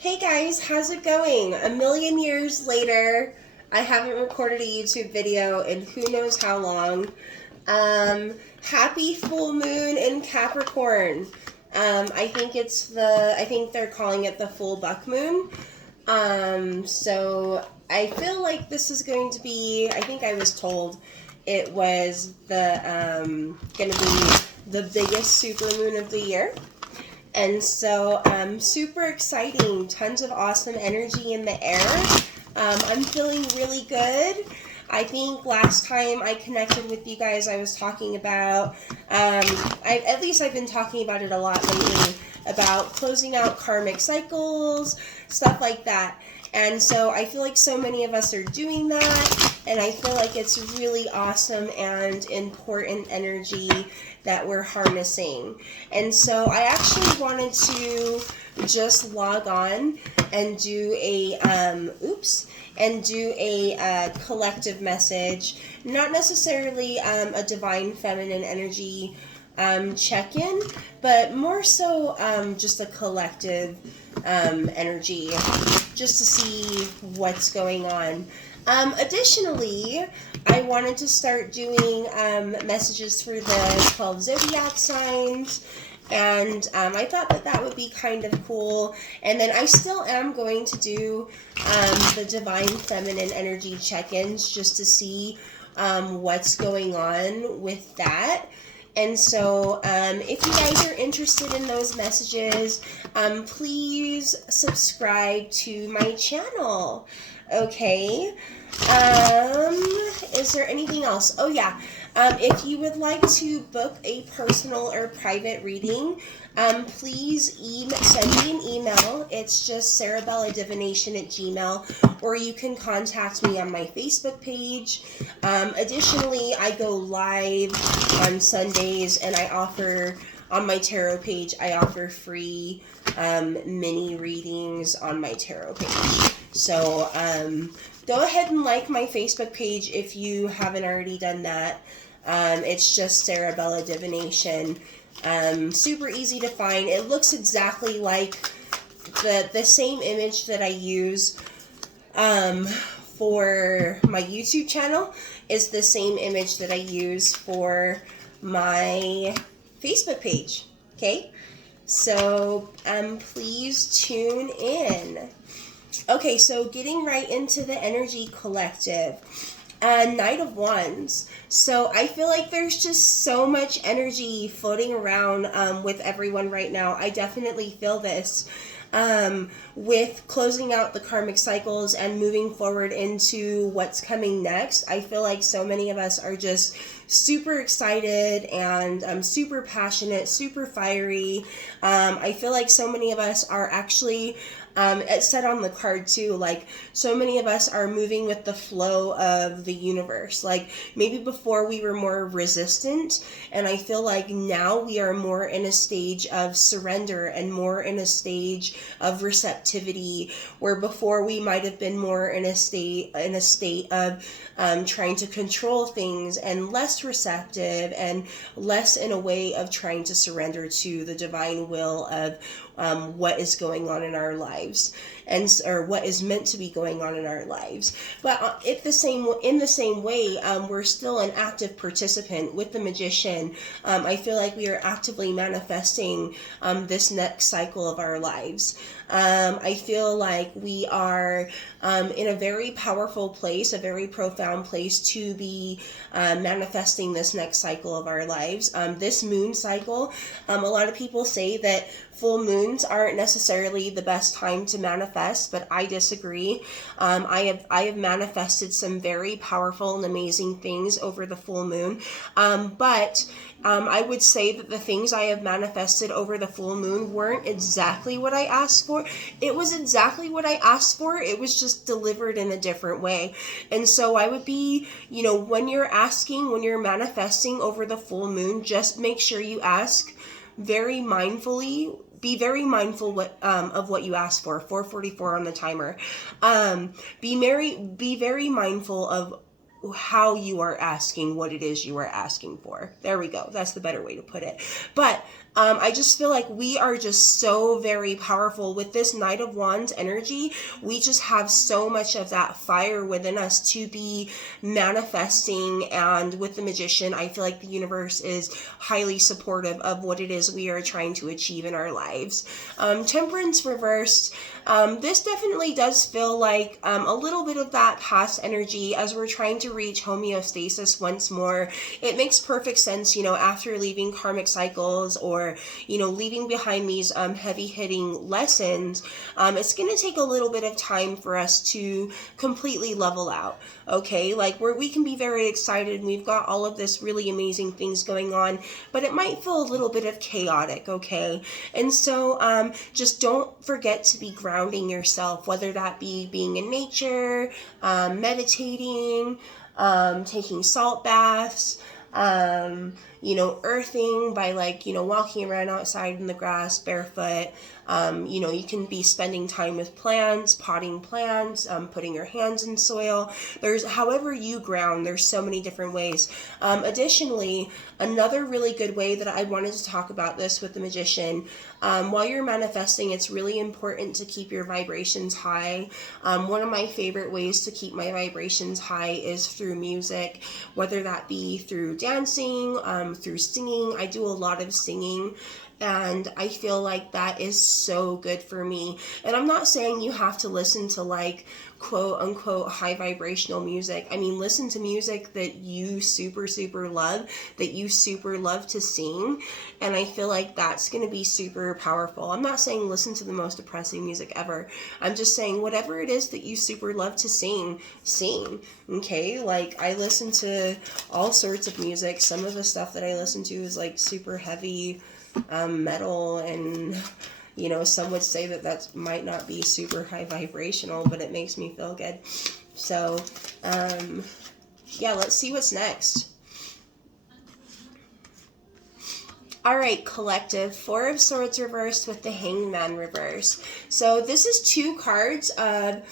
Hey guys, how's it going? A million years later, I haven't recorded a YouTube video in who knows how long. Happy full moon in Capricorn. I think they're calling it the full buck moon. So I feel like this is going to be, I think I was told it was going to be the biggest super moon of the year. And so, super exciting, tons of awesome energy in the air. I'm feeling really good. I think last time I connected with you guys, I was talking about, at least I've been talking about it a lot lately, about closing out karmic cycles, stuff like that. And so I feel like so many of us are doing that, and I feel like it's really awesome and important energy that we're harnessing. And so I actually wanted to just log on and do a collective message, not necessarily a divine feminine energy check-in, but more so just a collective energy, just to see what's going on. Additionally, I wanted to start doing messages for the 12 zodiac signs, and I thought that would be kind of cool. And then I still am going to do the divine feminine energy check-ins just to see what's going on with that. And so if you guys are interested in those messages, please subscribe to my channel. Okay. Is there anything else? Oh yeah. If you would like to book a personal or private reading, please send me an email. It's just CerabellaDivination@gmail.com, or you can contact me on my Facebook page. Additionally, I go live on Sundays, and I offer, on my tarot page, I offer free mini readings on my tarot page. So go ahead and like my Facebook page if you haven't already done that. It's just CerabellaDivination. Super easy to find. It looks exactly like the same image that I use for my YouTube channel is the same image that I use for my Facebook page. Okay? So please tune in. Okay, so getting right into the energy collective. Knight of Wands. So I feel like there's just so much energy floating around with everyone right now. I definitely feel this with closing out the karmic cycles and moving forward into what's coming next. I feel like so many of us are just super excited and super passionate, super fiery. I feel like so many of us are actually it said on the card too, like so many of us are moving with the flow of the universe. Like maybe before we were more resistant, and I feel like now we are more in a stage of surrender and more in a stage of receptivity, where before we might have been more in a state of trying to control things and less receptive and less in a way of trying to surrender to the divine will of what is going on in our lives, or what is meant to be going on in our lives. But in the same way, we're still an active participant with the Magician. I feel like we are actively manifesting this next cycle of our lives. I feel like we are in a very powerful place, a very profound place to be manifesting this next cycle of our lives. This moon cycle, a lot of people say that full moons aren't necessarily the best time to manifest, but I disagree. I have manifested some very powerful and amazing things over the full moon, but I would say that the things I have manifested over the full moon weren't exactly what I asked for. It was exactly what I asked for. It was just delivered in a different way. And so I would be, when you're manifesting over the full moon, just make sure you ask very mindfully. Be very mindful of what you ask for. 4:44 on the timer. Be very mindful of how you are asking what it is you are asking for. There we go. That's the better way to put it. But I just feel like we are just so very powerful with this Knight of Wands energy. We just have so much of that fire within us to be manifesting. And with the Magician, I feel like the universe is highly supportive of what it is we are trying to achieve in our lives. Temperance Reversed. This definitely does feel like a little bit of that past energy as we're trying to reach homeostasis once more. It makes perfect sense, after leaving karmic cycles or, leaving behind these heavy hitting lessons. It's going to take a little bit of time for us to completely level out. Okay, like we can be very excited and we've got all of this really amazing things going on, but it might feel a little bit of chaotic. Okay, and so just don't forget to be grounding yourself, whether that be being in nature, meditating, taking salt baths, earthing by walking around outside in the grass barefoot. You can be spending time with plants, potting plants, putting your hands in soil. There's however you ground, there's so many different ways. Additionally, another really good way that I wanted to talk about this with the Magician, while you're manifesting, it's really important to keep your vibrations high. One of my favorite ways to keep my vibrations high is through music, whether that be through dancing, through singing. I do a lot of singing, and I feel like that is so good for me. And I'm not saying you have to listen to quote unquote high vibrational music. I mean, listen to music that you super love, that you super love to sing, and I feel like that's going to be super powerful. I'm not saying listen to the most depressing music ever. I'm just saying whatever it is that you super love to sing. Okay, like I listen to all sorts of music. Some of the stuff that I listen to is super heavy metal, and some would say that might not be super high vibrational, but it makes me feel good. So yeah, let's see what's next. All right, collective, Four of Swords reversed with the Hangman reversed. So this is two cards of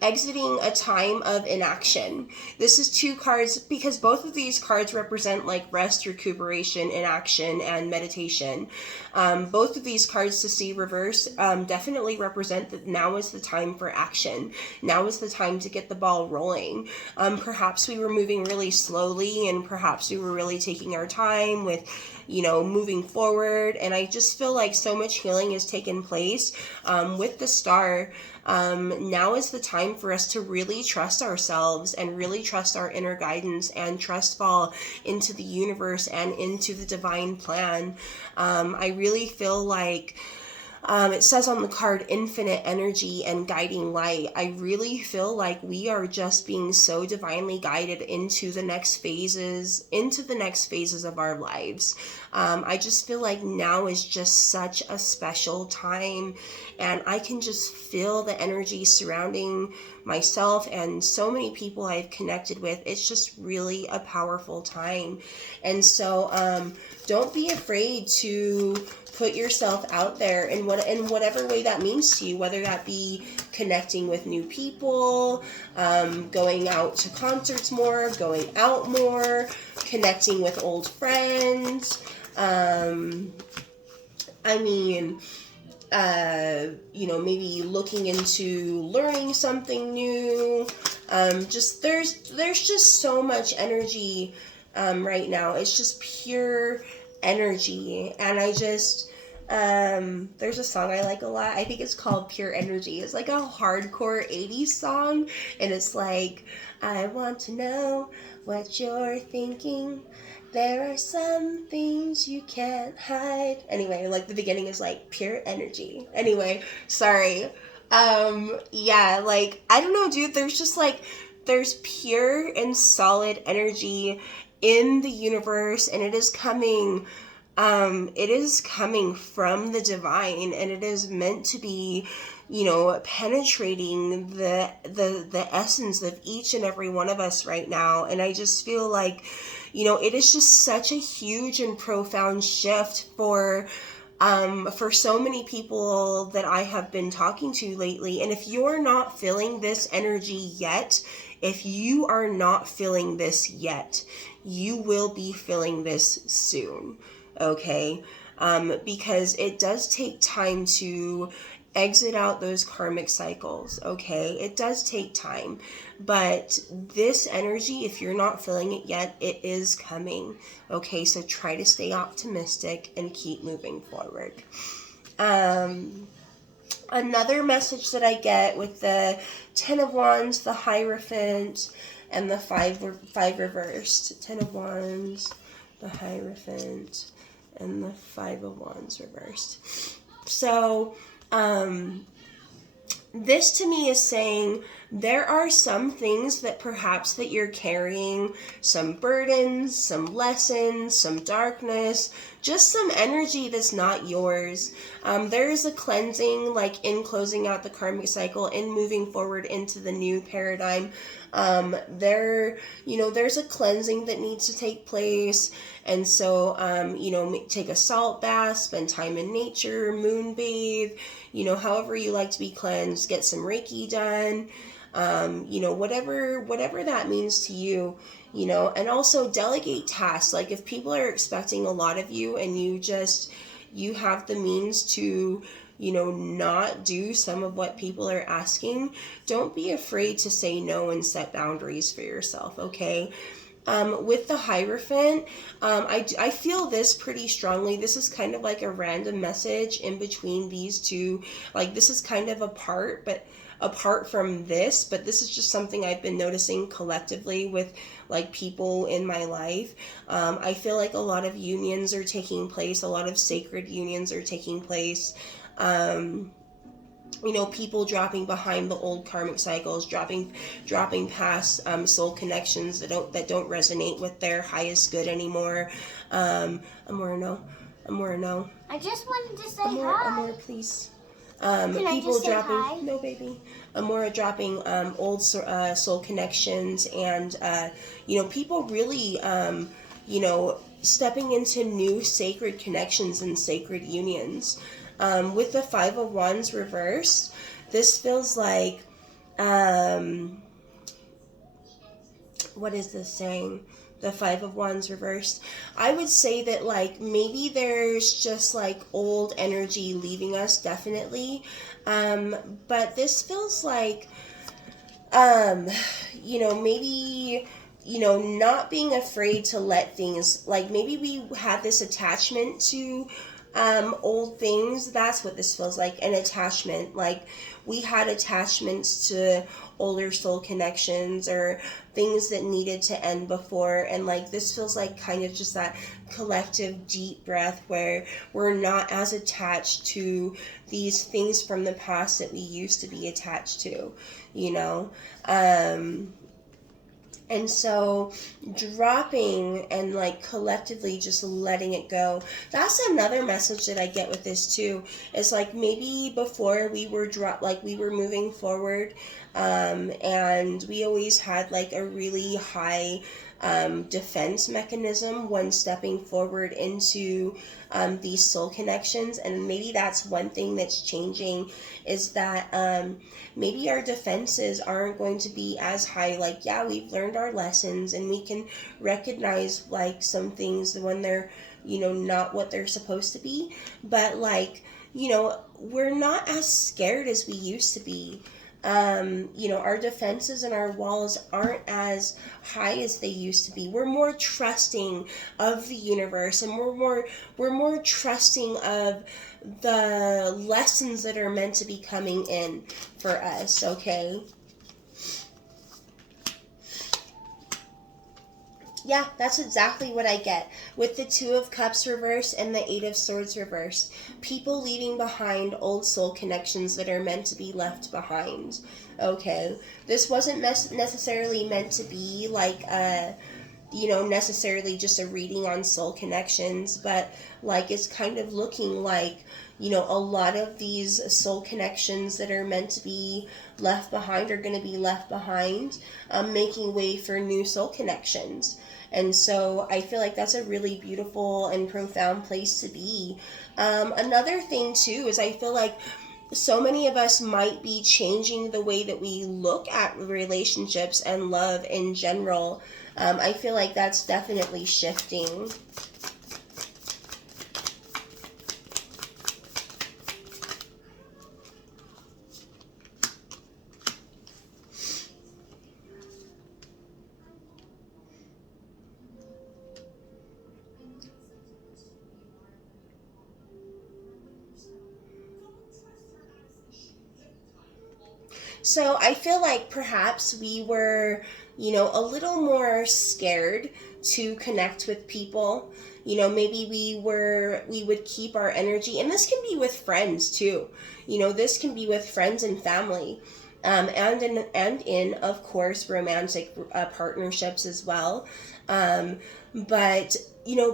exiting a time of inaction. This is two cards because both of these cards represent rest, recuperation, inaction, and meditation. Both of these cards to see reversed definitely represent that now is the time for action. Now is the time to get the ball rolling. Perhaps we were moving really slowly, and perhaps we were really taking our time with moving forward. And I just feel like so much healing has taken place with the Star. Now is the time for us to really trust ourselves and really trust our inner guidance and fall into the universe and into the divine plan. I really feel like it says on the card infinite energy and guiding light. I really feel like we are just being so divinely guided into the next phases of our lives. I just feel like now is just such a special time, and I can just feel the energy surrounding myself and so many people I've connected with. It's just really a powerful time. And so don't be afraid to put yourself out there in whatever way that means to you, whether that be connecting with new people, going out to concerts more, going out more, connecting with old friends. Maybe looking into learning something new. There's just so much energy right now. It's just pure energy, and I just there's a song I like a lot. I think it's called Pure Energy. It's like a hardcore 80s song, and it's like, I want to know what you're thinking. There are some things you can't hide. Anyway, the beginning is pure energy. Anyway, sorry. Yeah, I don't know, dude. There's just there's pure and solid energy in the universe, and it is coming from the divine, and it is meant to be penetrating the essence of each and every one of us right now. And I just feel like it is just such a huge and profound shift for so many people that I have been talking to lately. And if you're not feeling this energy yet, if you are not feeling this yet, you will be feeling this soon. Okay? because it does take time to exit out those karmic cycles, okay? It does take time, but this energy, if you're not feeling it yet, it is coming, okay? So try to stay optimistic and keep moving forward. Another message that I get with the Ten of Wands, the Hierophant, and the five reversed. Ten of Wands, the Hierophant, and the Five of Wands reversed. So, this to me is saying there are some things that perhaps that you're carrying, some burdens, some lessons, some darkness, just some energy that's not yours. There is a cleansing, like in closing out the karmic cycle and moving forward into the new paradigm. There's a cleansing that needs to take place. And so, take a salt bath, spend time in nature, moon bathe, however you like to be cleansed, get some Reiki done, whatever that means to you, and also delegate tasks. Like if people are expecting a lot of you and you have the means to, not do some of what people are asking, don't be afraid to say no and set boundaries for yourself, okay? With the Hierophant, I feel this pretty strongly. This is kind of like a random message in between these two. Like this is kind of apart from this, but this is just something I've been noticing collectively with like people in my life. I feel like a lot of unions are taking place. A lot of sacred unions are taking place. People dropping behind the old karmic cycles, dropping past soul connections that don't resonate with their highest good anymore. Amora, no. I just wanted to say hi. Amora, please. Can People I just say dropping, hi? no, baby. Amora dropping old soul connections, and people really stepping into new sacred connections and sacred unions. With the Five of Wands reversed, this feels like, what is this saying? The Five of Wands reversed. I would say that like maybe there's just like old energy leaving us, definitely. But this feels like, maybe, not being afraid to let things, like maybe we had this attachment to old things. That's what this feels like, an attachment. Like we had attachments to older soul connections or things that needed to end before, and like this feels like kind of just that collective deep breath where we're not as attached to these things from the past that we used to be attached to, and so dropping and like collectively just letting it go. That's another message that I get with this too. Is like maybe before we were we were moving forward, and we always had like a really high defense mechanism when stepping forward into these soul connections. And maybe that's one thing that's changing, is that maybe our defenses aren't going to be as high. Like, yeah, we've learned our lessons and we can recognize like some things when they're not what they're supposed to be, but like we're not as scared as we used to be. Our defenses and our walls aren't as high as they used to be. We're more trusting of the universe, and we're more trusting of the lessons that are meant to be coming in for us, okay? Yeah, that's exactly what I get with the Two of Cups reversed and the Eight of Swords reversed. People leaving behind old soul connections that are meant to be left behind. Okay, this wasn't necessarily meant to be like necessarily just a reading on soul connections, but like it's kind of looking like, a lot of these soul connections that are meant to be left behind are going to be left behind, making way for new soul connections. And so I feel like that's a really beautiful and profound place to be. Another thing too is I feel like so many of us might be changing the way that we look at relationships and love in general. I feel like that's definitely shifting. So I feel like perhaps we were, a little more scared to connect with people. Maybe we would keep our energy, and this can be with friends too. This can be with friends and family. And in of course romantic partnerships as well, but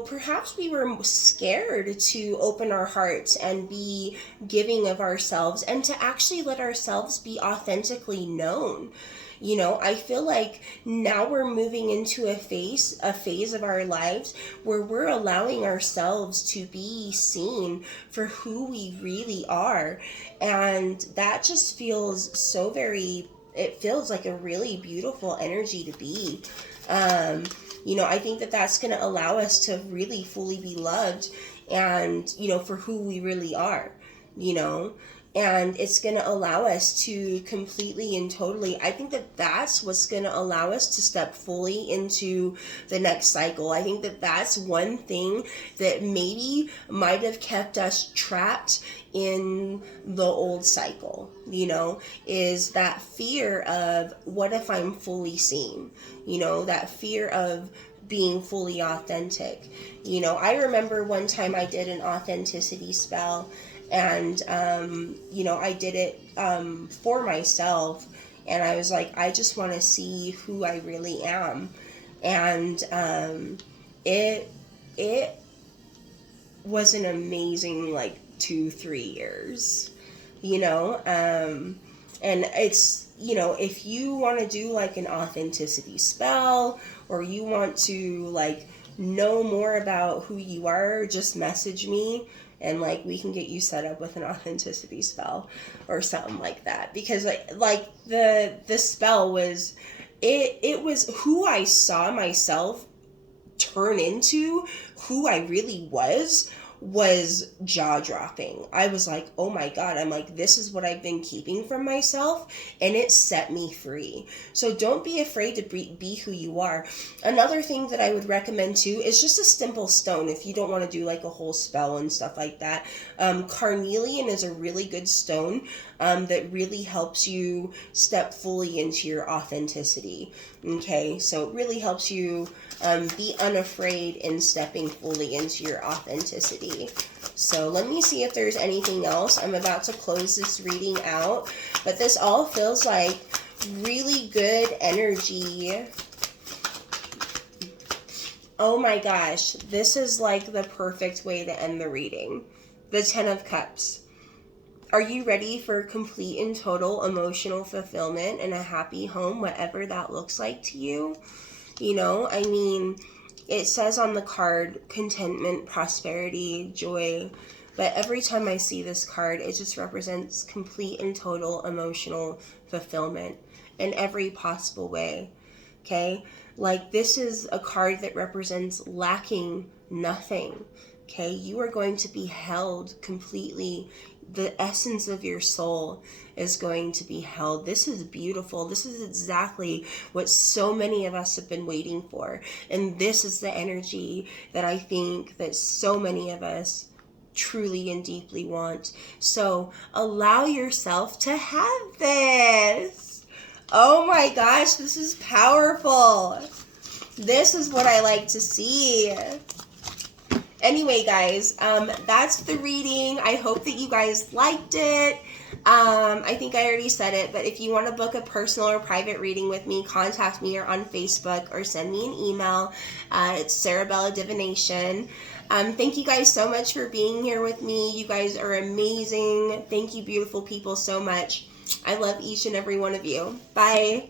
perhaps we were scared to open our hearts and be giving of ourselves and to actually let ourselves be authentically known. I feel like now we're moving into a phase of our lives where we're allowing ourselves to be seen for who we really are. And that just feels it feels like a really beautiful energy to be. I think that that's going to allow us to really fully be loved and, for who we really are, and it's going to allow us to completely and totally, I think that that's what's going to allow us to step fully into the next cycle. I think that that's one thing that maybe might have kept us trapped in the old cycle, is that fear of what if I'm fully seen, that fear of being fully authentic. I remember one time I did an authenticity spell, and I did it for myself, and I was like, I just want to see who I really am. And it was an amazing 2-3 years, and it's, if you want to do an authenticity spell, or you want to know more about who you are, just message me, and we can get you set up with an authenticity spell or something like that. Because the spell was, it was who I saw myself turn into, who I really was jaw-dropping. I was like, oh my God, I'm like, this is what I've been keeping from myself, and it set me free. So don't be afraid to be who you are. Another thing that I would recommend too is just a simple stone if you don't want to do a whole spell and stuff like that. Carnelian is a really good stone that really helps you step fully into your authenticity. Okay, so it really helps you be unafraid in stepping fully into your authenticity. So let me see if there's anything else. I'm about to close this reading out, but this all feels like really good energy. Oh my gosh, this is the perfect way to end the reading. The 10 of Cups. Are you ready for complete and total emotional fulfillment and a happy home, whatever that looks like to you? It says on the card, contentment, prosperity, joy. But every time I see this card, it just represents complete and total emotional fulfillment in every possible way. Okay? This is a card that represents lacking nothing. Okay? You are going to be held completely. The essence of your soul is going to be held. This is beautiful. This is exactly what so many of us have been waiting for. And this is the energy that I think that so many of us truly and deeply want. So allow yourself to have this. Oh my gosh, this is powerful. This is what I like to see. Anyway, guys, that's the reading. I hope that you guys liked it. I think I already said it, but if you want to book a personal or private reading with me, contact me or on Facebook or send me an email. It's CerabellaDivination. Thank you guys so much for being here with me. You guys are amazing. Thank you, beautiful people, so much. I love each and every one of you. Bye.